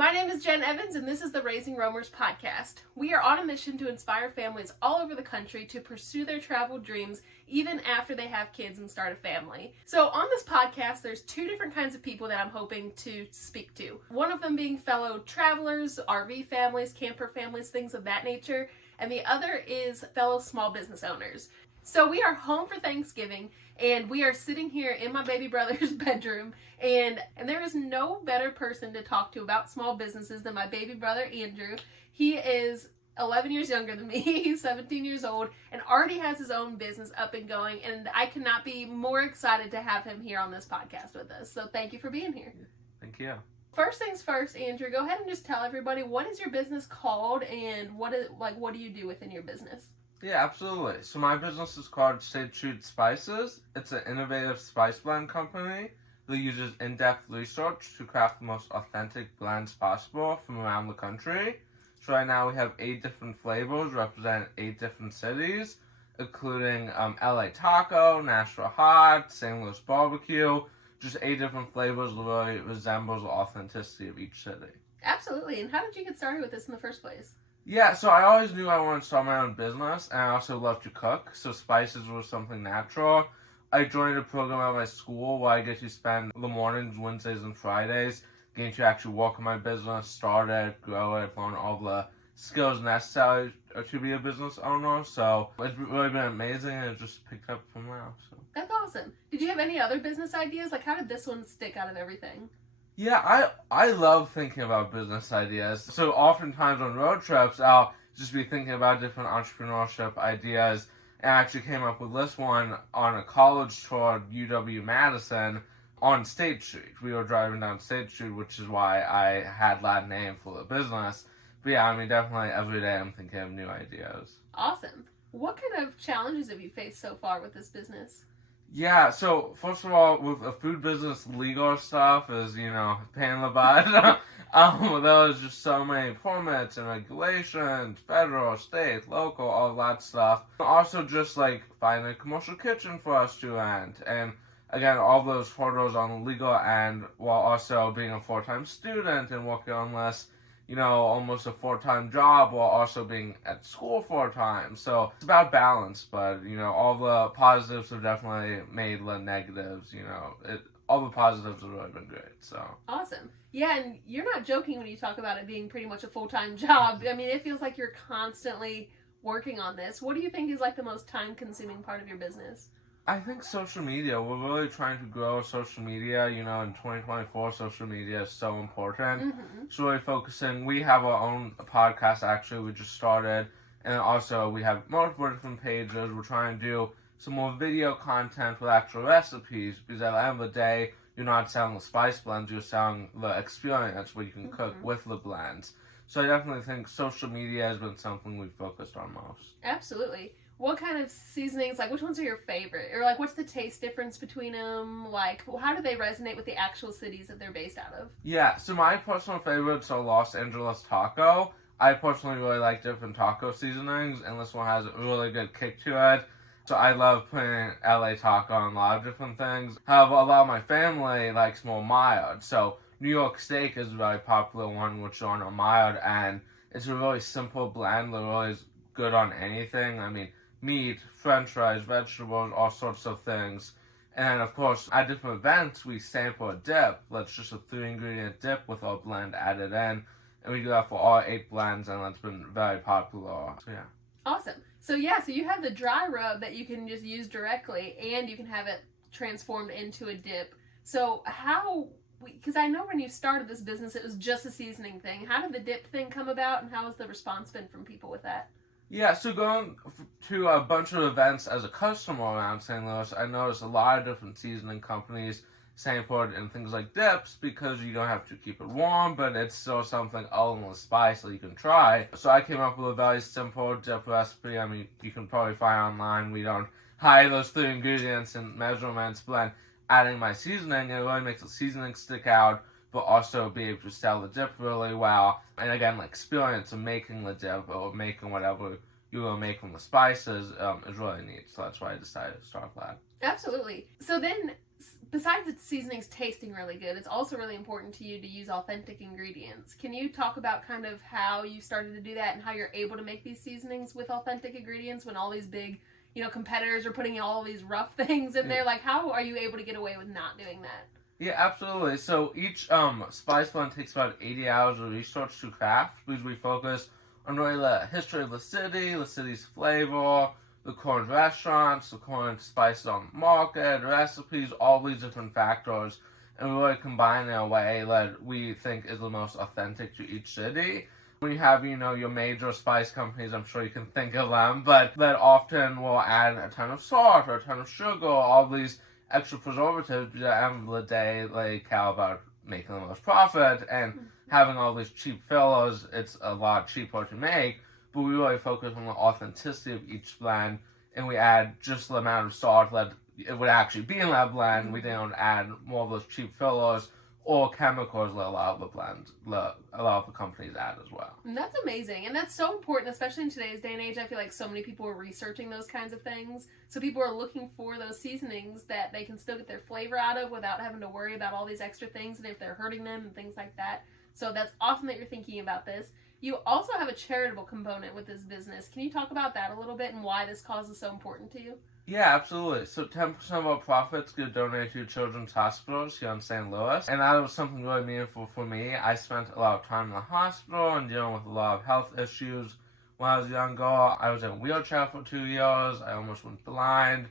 My name is Jen Evans, and this is the Raising Roamers podcast. We are on a mission to inspire families all over the country to pursue their travel dreams even after they have kids and start a family. So on this podcast, there's two different kinds of people that I'm hoping to speak to. One of them being fellow travelers, RV families, camper families, things of that nature, and the other is fellow small business owners. So we are home for Thanksgiving, and we are sitting here in my baby brother's bedroom, and there is no better person to talk to about small businesses than my baby brother, Andrew. He is 11 years younger than me. He's 17 years old and already has his own business up and going, and I could not be more excited to have him here on this podcast with us. So thank you for being here. Thank you. First things first, Andrew, go ahead and just tell everybody, what is your business called, and what do you do within your business? Yeah, absolutely. So my business is called State Street Spices. It's an innovative spice blend company that uses in-depth research to craft the most authentic blends possible from around the country. So right now we have 8 different flavors representing 8 different cities, including LA Taco, Nashville Hot, St. Louis Barbecue. Just 8 different flavors that really resembles the authenticity of each city. Absolutely. And how did you get started with this in the first place? Yeah, so I always knew I wanted to start my own business, and I also love to cook, so spices was something natural. I joined a program at my school where I get to spend the mornings, Wednesdays, and Fridays getting to actually work on my business, start it, grow it, learn all the skills necessary to be a business owner. So it's really been amazing, and it just picked up from now. So that's awesome. Did you have any other business ideas? Like, how did this one stick out of everything? Yeah, I love thinking about business ideas. So oftentimes on road trips, I'll just be thinking about different entrepreneurship ideas. And I actually came up with this one on a college tour at UW-Madison on State Street. We were driving down State Street, which is why I had that name for the business. But yeah, I mean, definitely every day I'm thinking of new ideas. Awesome. What kind of challenges have you faced so far with this business? Yeah, so first of all, with a food business, legal stuff is, pain in the butt. There was just so many permits and regulations, federal, state, local, all that stuff. Also just finding a commercial kitchen for us to rent. And again, all those hurdles on the legal end, while also being a full-time student and working on this, almost a full-time job while also being at school full-time. So it's about balance, but, all the positives have definitely made the negatives, all the positives have really been great, so. Awesome. Yeah, and you're not joking when you talk about it being pretty much a full-time job. I mean, it feels like you're constantly working on this. What do you think is the most time-consuming part of your business? I think social media. We're really trying to grow social media. In 2024, social media is so important. Mm-hmm. So really focusing. We have our own podcast, actually, we just started. And also, we have multiple different pages. We're trying to do some more video content with actual recipes. Because at the end of the day, you're not selling the spice blends. You're selling the experience where you can cook with the blends. So I definitely think social media has been something we've focused on most. Absolutely. What kind of seasonings, which ones are your favorite? Or, what's the taste difference between them? How do they resonate with the actual cities that they're based out of? Yeah, so my personal favorites are Los Angeles Taco. I personally really like different taco seasonings, and this one has a really good kick to it. So I love putting LA Taco on a lot of different things. However, a lot of my family likes more mild. So New York Steak is a very popular one, which is on a mild, and it's a really simple blend that really is good on anything. I mean, meat, french fries, vegetables, all sorts of things. And of course, at different events, we sample a dip. That's just a 3-ingredient dip with our blend added in. And we do that for all 8 blends, and that's been very popular. So yeah. Awesome. So you have the dry rub that you can just use directly, and you can have it transformed into a dip. So because I know when you started this business, it was just a seasoning thing. How did the dip thing come about, and how has the response been from people with that? Yeah, so going to a bunch of events as a customer around St. Louis, I noticed a lot of different seasoning companies sampled in things like dips because you don't have to keep it warm, but it's still something with spice that you can try. So I came up with a very simple dip recipe. I mean, you can probably find online. We don't hide those 3 ingredients and measurements, but adding my seasoning, it really makes the seasoning stick out, but also be able to sell the dip really well. And again, experience of making the dip or making whatever you will make from the spices is really neat. So that's why I decided to start that. Absolutely. So then, besides its seasonings tasting really good, it's also really important to you to use authentic ingredients. Can you talk about kind of how you started to do that and how you're able to make these seasonings with authentic ingredients when all these big, competitors are putting all these rough things in there? Like, how are you able to get away with not doing that? Yeah, absolutely. So each spice blend takes about 80 hours of research to craft because we focus on really the history of the city's flavor, the current restaurants, the current spices on the market, recipes, all these different factors, and we really combine in a way that we think is the most authentic to each city. When you have, your major spice companies, I'm sure you can think of them, but that often will add a ton of salt or a ton of sugar, all these extra preservatives, but at the end of the day, they care about making the most profit, and having all these cheap fillers, it's a lot cheaper to make. But we really focus on the authenticity of each blend, and we add just the amount of salt that it would actually be in that blend. We don't add more of those cheap fillers or chemicals that a lot of the companies add as well. And that's amazing, and that's so important, especially in today's day and age. I feel like so many people are researching those kinds of things, so people are looking for those seasonings that they can still get their flavor out of without having to worry about all these extra things and if they're hurting them and things like that. So that's awesome that you're thinking about this. You also have a charitable component with this business. Can you talk about that a little bit and why this cause is so important to you? Yeah, absolutely. So 10% of our profits get donated to children's hospitals here in St. Louis. And that was something really meaningful for me. I spent a lot of time in the hospital and dealing with a lot of health issues. When I was younger, I was in a wheelchair for 2 years. I almost went blind.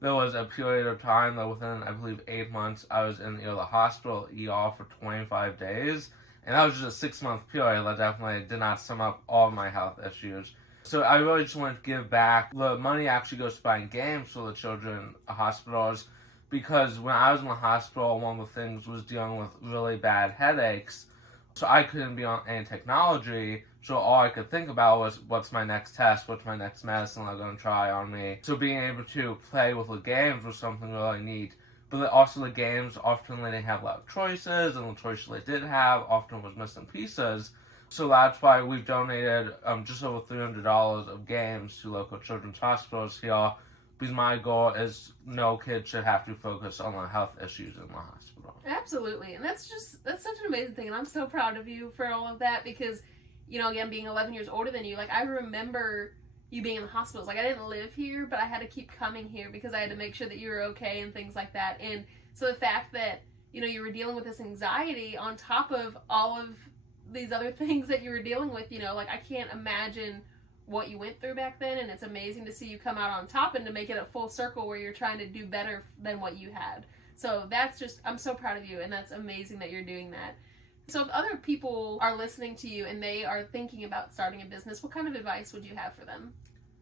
There was a period of time that within, I believe, 8 months, I was in the hospital ER for 25 days. And that was just a 6-month period that definitely did not sum up all of my health issues. So I really just wanted to give back. The money actually goes to buying games for the children hospitals, because when I was in the hospital, one of the things was dealing with really bad headaches. So I couldn't be on any technology, so all I could think about was, what's my next test, what's my next medicine they're going to try on me. So being able to play with the games was something really neat. But also the games, often they didn't have a lot of choices, and the choices they did have often was missing pieces. So that's why we've donated just over $300 of games to local children's hospitals here, because my goal is no kid should have to focus on the health issues in the hospital. Absolutely, and that's such an amazing thing, and I'm so proud of you for all of that, because, again, being 11 years older than you, like, I remember you being in the hospitals. Like, I didn't live here, but I had to keep coming here because I had to make sure that you were okay and things like that. And so the fact that, you were dealing with this anxiety on top of all of these other things that you were dealing with, like, I can't imagine what you went through back then, and it's amazing to see you come out on top and to make it a full circle where you're trying to do better than what you had. So I'm so proud of you, and that's amazing that you're doing that. So if other people are listening to you and they are thinking about starting a business, what kind of advice would you have for them?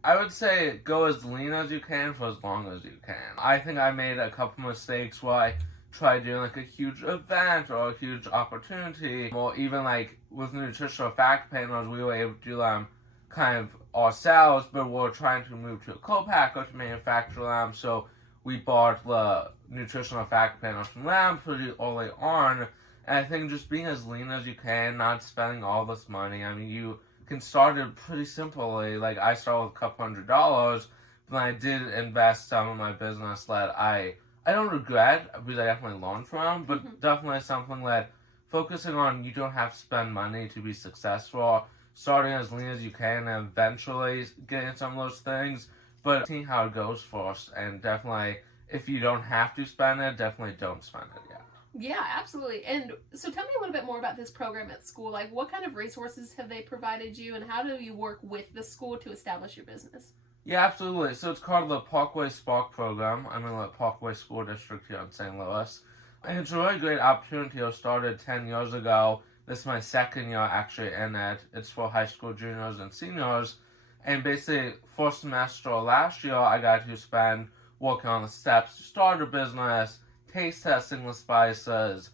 I would say go as lean as you can for as long as you can. I think I made a couple mistakes where I tried doing like a huge event or a huge opportunity, or even like with nutritional fact panels, we were able to do them kind of ourselves, but we're trying to move to a co-packer to manufacture them, so we bought the nutritional fact panels from them pretty early on. And I think just being as lean as you can, not spending all this money. I mean, you can start it pretty simply. Like, I started with a couple $100s, but I did invest some in my business that I don't regret, because I definitely learned from, but definitely something that focusing on, you don't have to spend money to be successful. Starting as lean as you can and eventually getting some of those things, but seeing how it goes first. And definitely, if you don't have to spend it, definitely don't spend it yet. Yeah, absolutely. And so tell me a little bit more about this program at school. Like, what kind of resources have they provided you, and how do you work with the school to establish your business? Yeah, absolutely. So it's called the Parkway Spark Program. I'm in the Parkway School District here in St. Louis. And it's a really great opportunity. I started 10 years ago. This is my second year actually in it. It's for high school juniors and seniors. And basically, first semester last year, I got to spend working on the steps to start a business, taste testing the spices,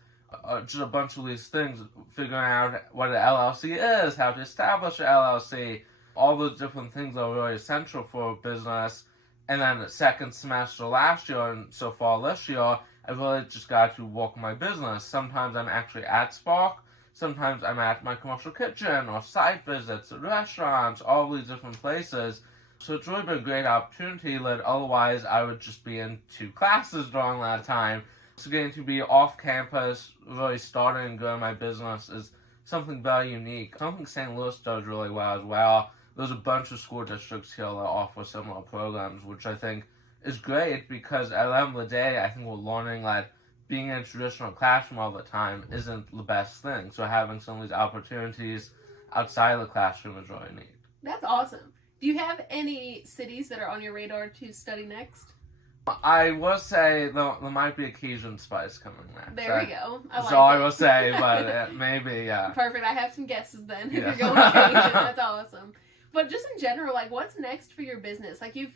just a bunch of these things, figuring out what an LLC is, how to establish an LLC, all those different things are really essential for a business. And then the second semester last year, and so far this year, I really just got to work my business. Sometimes I'm actually at Spark, sometimes I'm at my commercial kitchen, or site visits at restaurants, all these different places. So it's really been a great opportunity that otherwise I would just be in 2 classes during that time. So getting to be off campus, really starting and growing my business is something very unique. Something St. Louis does really well as well. There's a bunch of school districts here that offer similar programs, which I think is great because at the end of the day, I think we're learning that being in a traditional classroom all the time isn't the best thing. So having some of these opportunities outside of the classroom is really neat. That's awesome. Do you have any cities that are on your radar to study next? I will say there might be a Cajun spice coming next. There we go. That's all I will say, but maybe, yeah. Perfect. I have some guesses then if Yeah. you're going Cajun. That's awesome. But just in general, like, what's next for your business? Like, you've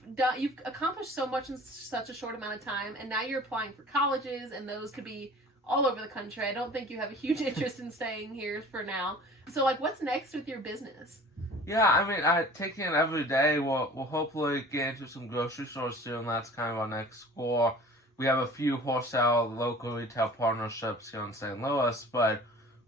accomplished so much in such a short amount of time, and now you're applying for colleges, and those could be all over the country. I don't think you have a huge interest in staying here for now. So, like, what's next with your business? Yeah, I mean, taking it every day, we'll hopefully get into some grocery stores soon. That's kind of our next goal. We have a few wholesale local retail partnerships here in St. Louis, but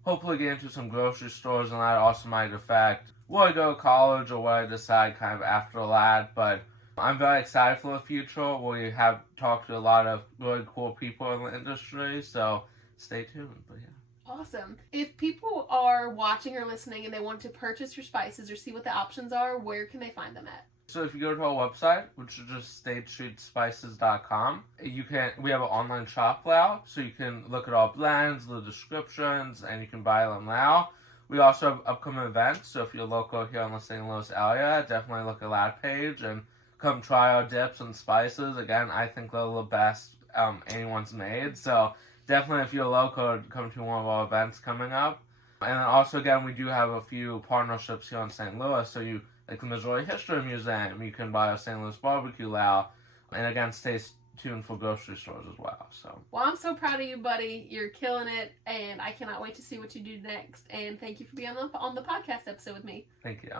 hopefully get into some grocery stores, and that also might affect where I go to college or what I decide kind of after that. But I'm very excited for the future. We have talked to a lot of really cool people in the industry, so stay tuned. But yeah. Awesome. If people are watching or listening and they want to purchase your spices or see what the options are, where can they find them at? So if you go to our website, which is just statestreetspices.com, we have an online shop now, so you can look at our blends, the descriptions, and you can buy them now. We also have upcoming events, so if you're local here in the St. Louis area, definitely look at that page and come try our dips and spices. Again, I think they're the best anyone's made, so definitely if you're local, come to one of our events coming up. And then also, again, we do have a few partnerships here in St. Louis, so like the Missouri History Museum, you can buy a St. Louis barbecue lao, and again, stay tuned for grocery stores as well. So. Well, I'm so proud of you, buddy. You're killing it, and I cannot wait to see what you do next. And thank you for being on the podcast episode with me. Thank you.